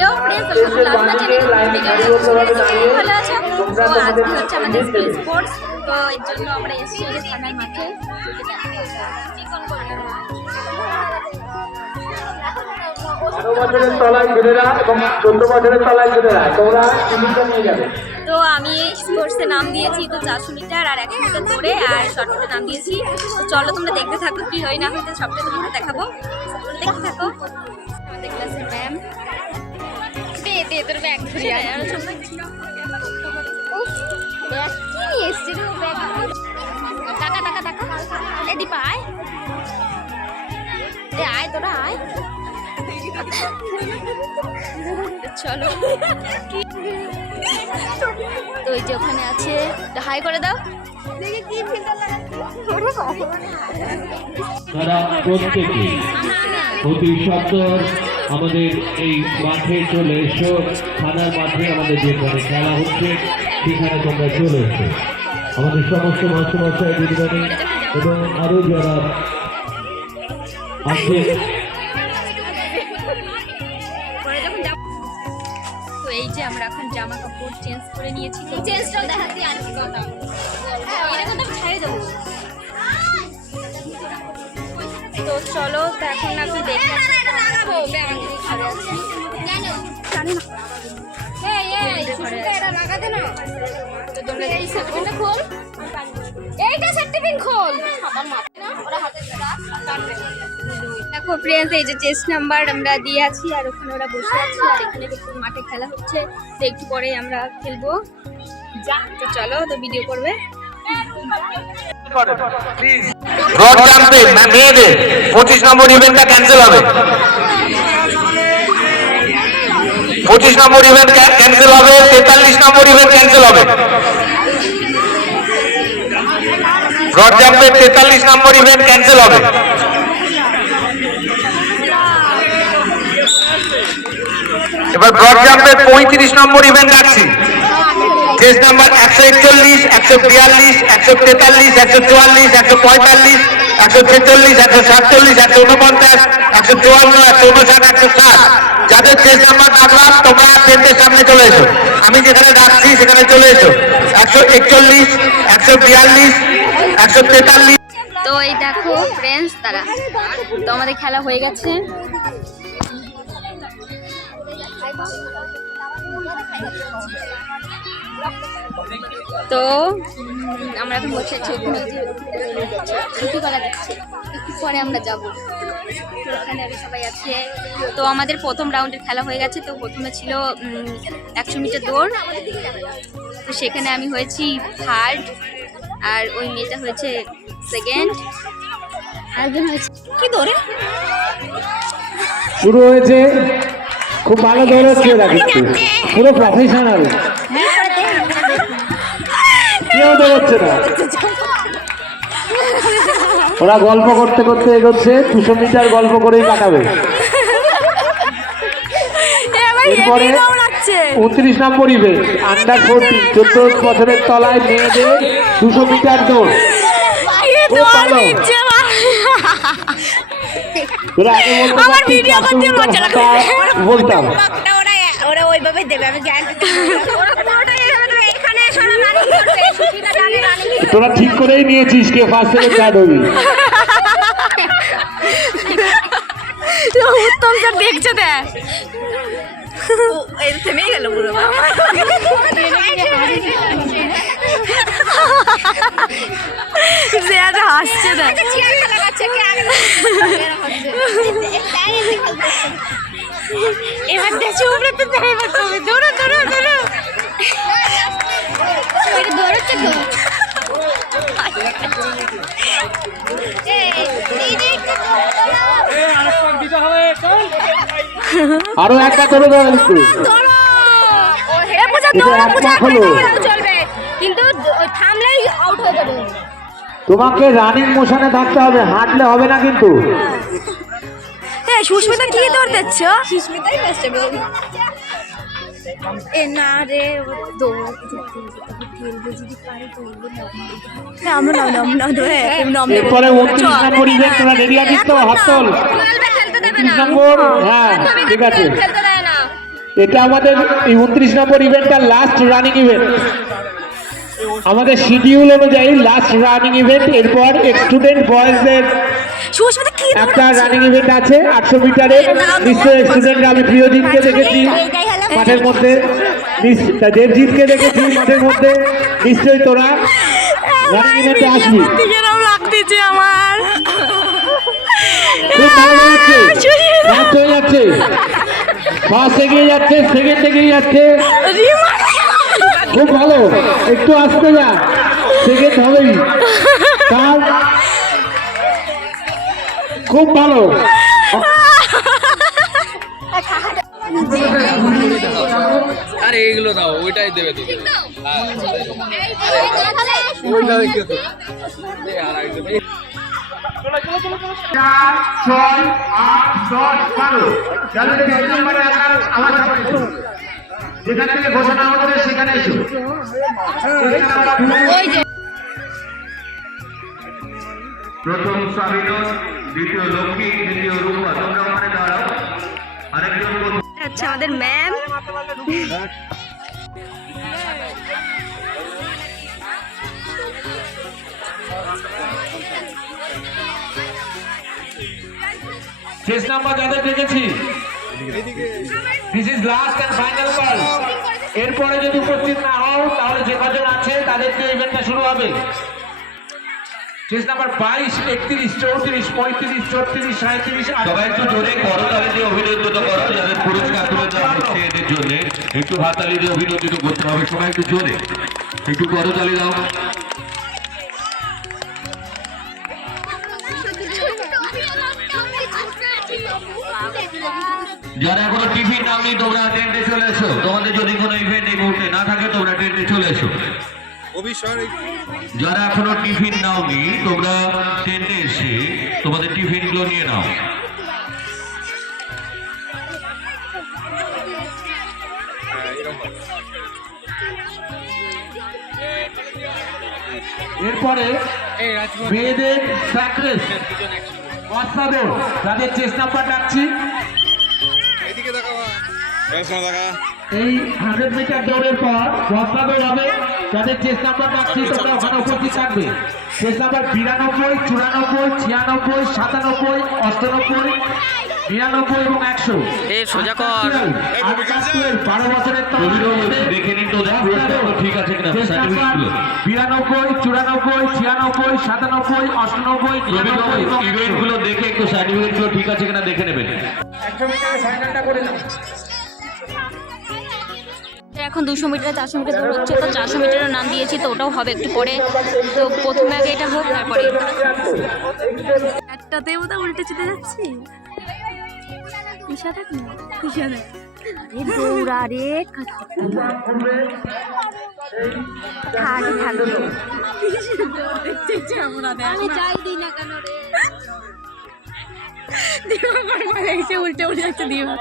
Hello friends, welcome to last channel. ভালো আছো? তো আজকে হচ্ছে আমাদের স্পোর্টস, তো এর জন্য আমরা এসেছি যে থানার মাঠে। তো আমি স্পোর্টসে নাম দিয়েছি তো 400 মিটার আর 100 মিটার দৌড়ে আর শর্টপুটে নাম দিয়েছি। তো চলো তোমরা দেখতে থাকো কি হয় না হয়, সবটা তোমাকে দেখাবো, দেখতে থাকো। আমাদের ক্লাসের ম্যাম দে তোর ব্যাগ ধরে টাকা টাকা টাকা এ দীপা আয়, এ আয় তোরা আয়। চলো তো এই যে ওখানে আছে, হাই করে দাও। তারা প্রত্যেকে অতি সত্তর আমাদের এই মাঠে চলে এসো। থানার মাঠে আমাদের যেখানে খেলা হচ্ছে সেখানে তোমরা চলে এসো। আমাদের সমস্ত মাস্টারমশাই দিদিমণি এবং আরো যারা আছে। তো এই যে আমরা এখন জামা কাপড় চেঞ্জ করে নিয়েছি, তো চেঞ্জটাও দেখাচ্ছি আর কি কথা, এটা কথা ছাড়িয়ে দেবো। তো চলো এখন আপনি দেখে দেখো ফ্রেন্ডস, এই যে চেস্ট নাম্বার আমরা দিয়ে আছি আর ওখানে ওরা বসে আছে আর এখানে দেখো মাঠে খেলা হচ্ছে। তো একটু পরে আমরা খেলবো, তো চলো তো ভিডিও করবে। রড জাম্পে মেয়েদের 25 নম্বর ইভেন্টটা ক্যান্সেল হবে। 25 নম্বর ইভেন্ট ক্যান্সেল হবে, 43 নম্বর ইভেন্ট ক্যান্সেল হবে। রড জাম্পে 43 নম্বর ইভেন্ট ক্যান্সেল হবে। এবার ব্রড জাম্পে 35 নম্বর ইভেন্ট রাখছি। Chest number 141, 142, 143, 144, 145, 146, 147, 149, 154, 159, 160। যাদের চেস্ট নাম্বার ডাকলাম তোমরা টেন্টের সামনে চলে এসো। আমি যেখানে ডাকছি সেখানে চলে এসো। 141, 142, 143। তো এই দেখো ফ্রেন্ডস, তারা তো আমাদের খেলা হয়ে গেছে। তো আমরা এখন বসে আছি ওখানে, ঋতুকলা দিচ্ছে, একটু পরে আমরা যাব। ওখানে আরো সবাই আছে। তো আমাদের প্রথম রাউন্ডের খেলা হয়ে গেছে। তো প্রথমে ছিল 100 মিটার দৌড়, তো সেখানে আমি হয়েছি থার্ড আর ওই মেয়েটা হয়েছে সেকেন্ড, আরেকজন হয়েছে কি দৌড়ে শুরু হয়েছে। খুব ভালো দৌড়চ্ছে, কিন্তু পুরো প্রফেশনাল, কেউ দৌড়চ্ছে না। ওরা গল্প করতে করতে এগোচ্ছে, 200 মিটার গল্প করেই কাটাবে। এরপরে 29 নম্বর ইভেন্ট আন্ডার 14, 14 বছরের তলায় মেয়েদের 200 মিটার দৌড়। খুব ভালো। তোরা আগে বলতাম ওরা ওইভাবে দেবে, আমি তোরা ঠিক করেই নিয়েছিস কে ফার্স্ট সেকেন্ড থার্ড হবি। উত্তম স্যার দেখছে, দেখ থেমেই গেল পুরো। হাসছে দেখ, এবার দেখছি উপরে তো দৌড়ো দৌড়ো দৌড়ো দৌড়াচ্ছে তো। আরো একটা করে দাও একটু। চলবে কিন্তু থামলেই আউট হয়ে যাবে। তোমাকে রানিং মোশনে থাকতে হবে, হাঁটলে হবে না কিন্তু। সুস্মিতা কি দৌড় দিচ্ছ? সুস্মিতাই ফার্স্ট হবে। এ না রে, এরপরে 29 নম্বর ইভেন্ট তোরা রেডি আছিস তো? হাত তোল। 29 নম্বর, হ্যাঁ ঠিক আছে। এটা আমাদের 29 নম্বর ইভেন্টটা লাস্ট রানিং ইভেন্ট। আমাদের শিডিউল অনুযায়ী লাস্ট রানিং ইভেন্ট, এরপর স্টুডেন্ট বয়েজদের একটা রানিং ইভেন্ট আছে 800 মিটারের। নিশ্চয়ই স্টুডেন্টরা, আমি প্রিয়জিৎকে দেখেছি মাঠের মধ্যে, দেবজিৎকে দেখেছি মাঠের মধ্যে, নিশ্চয়ই তোরা রানিং ইভেন্টে আসবি। লাগতেছে আমার, খুব ভালো যাচ্ছে, ফার্স্ট হয়ে যাচ্ছে, ফার্স্ট এগিয়ে যাচ্ছে, সেকেন্ড এগিয়ে যাচ্ছে, খুব ভালো। একটু আসতে যা, সেকেন্ড হবেই তার, খুব ভালো। আরে এগুলো দাও, ওইটাই দেবে তো। যেখান থেকে ঘোষণা হবে সেখানে এসো। প্রথম স্বামীন, দ্বিতীয় লক্ষ্মী, তৃতীয় রূপা। তোমরা ওখানে দাঁড়াও। আরেকজন আচ্ছা আমাদের ম্যাম, শেষ নাম্বার যাদের দেখেছি, this is last and final call. এরপরে যদি উপস্থিত না হও তাহলে যে কজন আছে তাদেরকে ইভেন্টটা শুরু হবে। শেষ নাম্বার 22, 31, 34, 35, 34, 37। সবাই একটু জোরে করতালি দিয়ে অভিনন্দিত করো, যাদের পুরস্কার তুলে দেওয়া হচ্ছে এদের জন্য একটু হাততালি দিয়ে অভিনন্দিত করতে হবে। সবাই একটু জোরে একটু করতালি দাও। যারা এখনো টিফিন নামনি তোমরা টেন্টে চলে এসো। তোমাদের যদি কোনো ইভেন্ট এই মুহূর্তে না থাকে তোমরা টেন্টে চলে এসো। যারা এখনো টিফিন নাওনি তোমরা টেন্টে এসে তোমাদের টিফিন গুলো নিয়ে নাও। এরপরে মেয়েদের স্যাক্রেস অস্তাদর, যাদের চেস্ট নাম্বার ডাকছি, এই 100 মিটার দৌড়ের পর অস্তাদর হবে। যাদের চেস্ট নাম্বার ডাকছি তোমরা ওখানে উপস্থিত থাকবে। চেস্ট নাম্বার 92, 94, 96, 97, 98, 99 এবং 100। সোজা কর। 12 বছরের দেখে নিন তো ঠিক আছে কিনা। 92, 94, 96, 97, 98, 99। ইভেন্ট গুলো দেখে একটু সার্টিফিকেট গুলো ঠিক আছে কিনা দেখে নেবেন। এখন 200 মিটার 400 মিটার দৌড় হচ্ছে, তো 400 মিটারের নাম দিয়েছি, তো ওটাও হবে একটু পরে। তো প্রথমে আগে এটা হোক, তারপরে একটাতেই বোধ উল্টে চলে যাচ্ছি। দৌড়া রে আমি চাই দিই না কেন রে, এসে উল্টে উল্টে যাচ্ছে দিবা।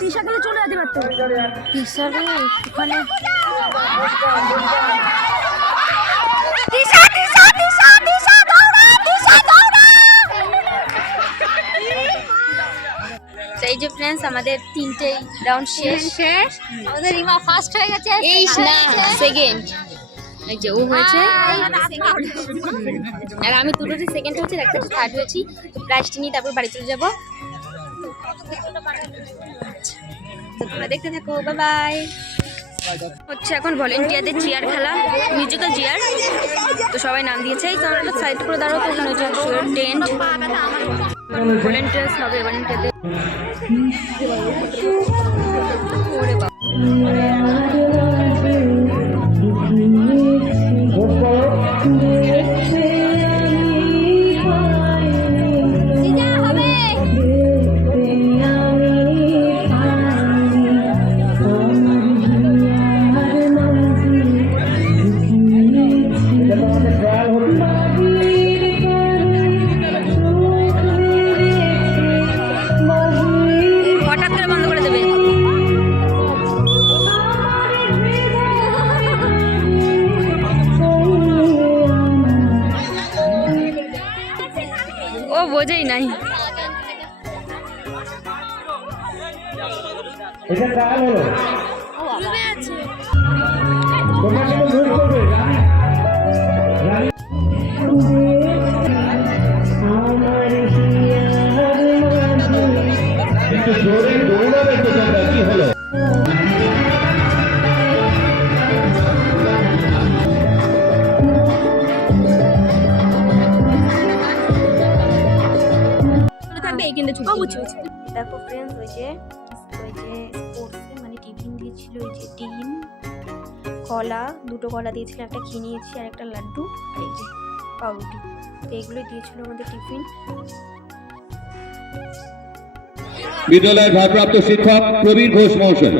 তিশাকে চলে যেতে পারতো, তিশাকে ওখানে এই যে ফ্রেন্ডস আমাদের 3টে রাউন্ড শেষ। আমাদের রিমা ফার্স্ট হয়ে গেছে, এই না সেকেন্ড, এই যে ও হয়েছে, আর আমি দুটোতে সেকেন্ড হয়েছে, একটা থার্ড হয়েছি। তো প্রাইজটি নিয়ে তারপর বাড়ি চলে যাবো। তো তোমরা দেখতে থাকো, বাই বাই। হচ্ছে এখন ভলেন্টিয়ারদের চেয়ার খেলা, মিউজিক্যাল চেয়ার। তো সবাই নাম দিয়েছে, এই তোমরা সাইড করে দাঁড়াও। তো ওখানে টেন্ট ভলেন্টিয়ার্স হবে, ভলেন্টিয়ারদের। ওরে বাবা, এটা ট্রায়াল হলো তোমরা কিন্তু মুভ করবে রানী একটু জোরে দৌড়াবে তো তোমরা, কি হলো? দেখো ফ্রেন্ডস, ওই যে স্পোর্টসে মানে টিফিন দিয়েছিল, ওই যে ডিম, কলা, দুটো কলা দিয়েছিল, একটা খেয়ে নিয়েছি, আর একটা লাড্ডু, আর এই যে পাউরুটি। তো এইগুলোই দিয়েছিল আমাদের টিফিন। বিদ্যালয়ের ভারপ্রাপ্ত শিক্ষক প্রবীর ঘোষ মহাশয়।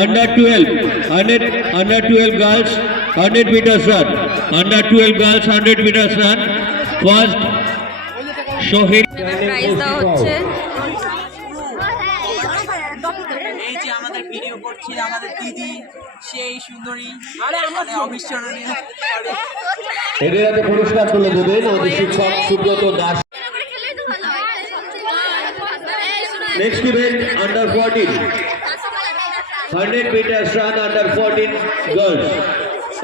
Under 12 girls 100 meters run. Under 12 girls 100 meters run. First Shohid. Prize দেওয়া হচ্ছে। এই যে আমাদের ভিডিও করছে আমাদের দিদি, সেই সুন্দরী, অবিস্মরণীয়। এদের হাতে পুরস্কার তুলে দেবেন আমাদের শিক্ষক Subrata Das. Next event under 14. 100 meters run under 14 girls.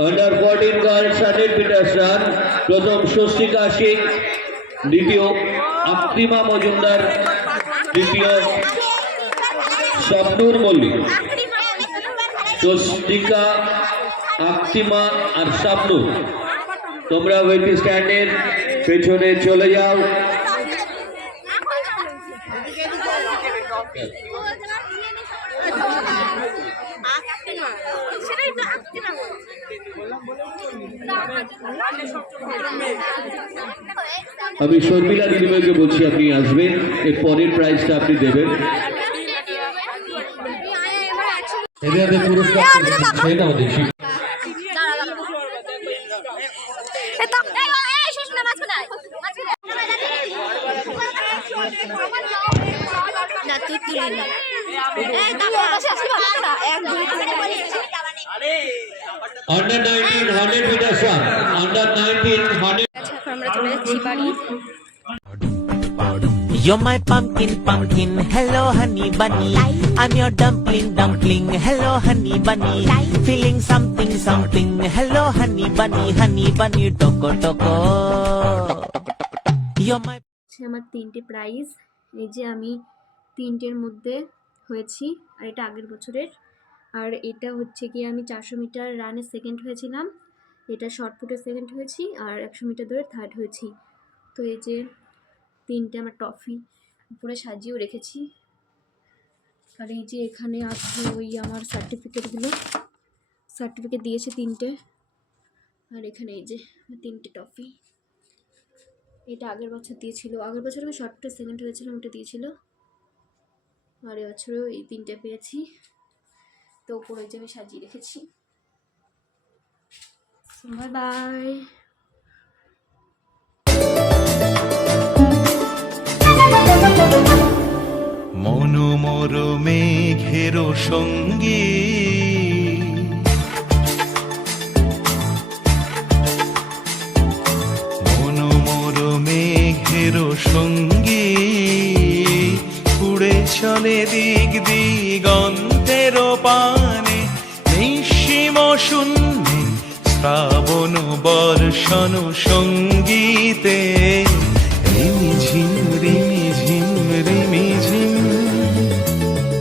Under 14 girls 100 meters run. প্রথম স্বস্তিকা সিং, দ্বিতীয় আপ্তিমা মজুমদার, তৃতীয় স্বপ্নুর মল্লিক। স্বস্তিকা, আপ্তিমা আর স্বপ্নুর, তোমরা ওয়েটিং স্ট্যান্ডের পেছনে চলে যাও। আমি শর্মিলা দিদিভাইকে বলছি আপনি আসবেন, এর পরের প্রাইজটা আপনি দেবেন। এদের পুরস্কার দেখি। Under 19 100 meters run. Under 19 100. আমরা চলে যাচ্ছি বাড়ি। You're my pumpkin, pumpkin, hello honey bunny. I'm your dumpling, dumpling, hello honey bunny. Feeling something, something, hello honey bunny, toko toko. You're my আমার 3টে প্রাইজ, এই যে আমি 3টের মধ্যে হয়েছি, আর এটা আগের বছরের। আর এটা হচ্ছে কি আমি 400 মিটার রানে সেকেন্ড হয়েছিলাম, এটা শর্টপুটে সেকেন্ড হয়েছি, আর 100 মিটার দৌড়ে থার্ড হয়েছি। তো এই যে 3টে আমার ট্রফি উপরে সাজিয়েও রেখেছি। আর এই যে এখানে আছে ওই আমার সার্টিফিকেট দিয়েছে 3টে। আর এখানে এই যে 3টে ট্রফি, এটা আগের বছর দিয়েছিল, আগের বছর আমি শর্টপুটে সেকেন্ড হয়েছিলাম, ওটা দিয়েছিল। আর এবছরও এই 3টে পেয়েছি। তো উপরে যে আমি সাজিয়ে রেখেছি। Bye bye. মনোমর মেঘের সঙ্গী মনোমর মেঘের সঙ্গী উড়ে চলে দিক দিগন্তের পানে নিঃসীম শূন্যে শ্রাবণ বর্ষণ সঙ্গীতে রিমিঝিম রিমিঝিম রিমিঝিম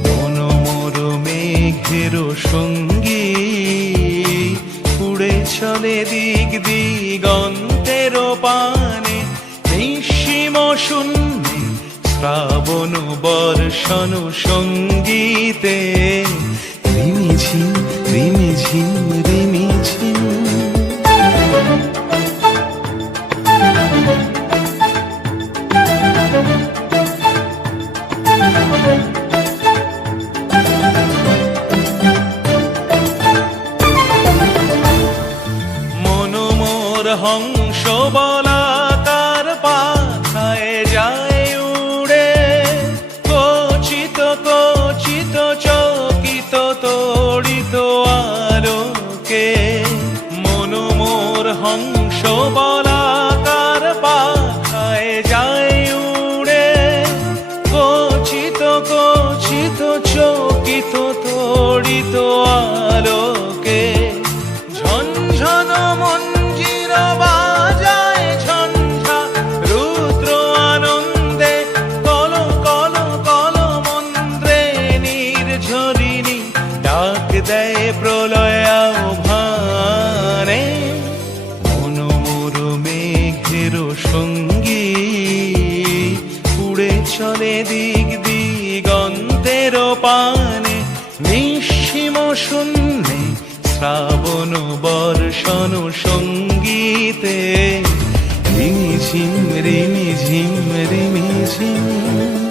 মনোমর মেঘের সঙ্গী উড়ে চলে দিক দিগন্তের পানে নিঃসীম শূন্যে শ্রাবণ বর্ষণ সঙ্গীতে রিমিঝিম রিমিঝিম রিমিঝিম। মনোমর হংস বলাকার পাখায় যায় উড়ে দিক দিগন্তের পানে নিঃসীম শূন্যে শ্রাবণ বর্ষণ সঙ্গীতে রিমি ঝিম রিমি ঝিম রিমি ঝিম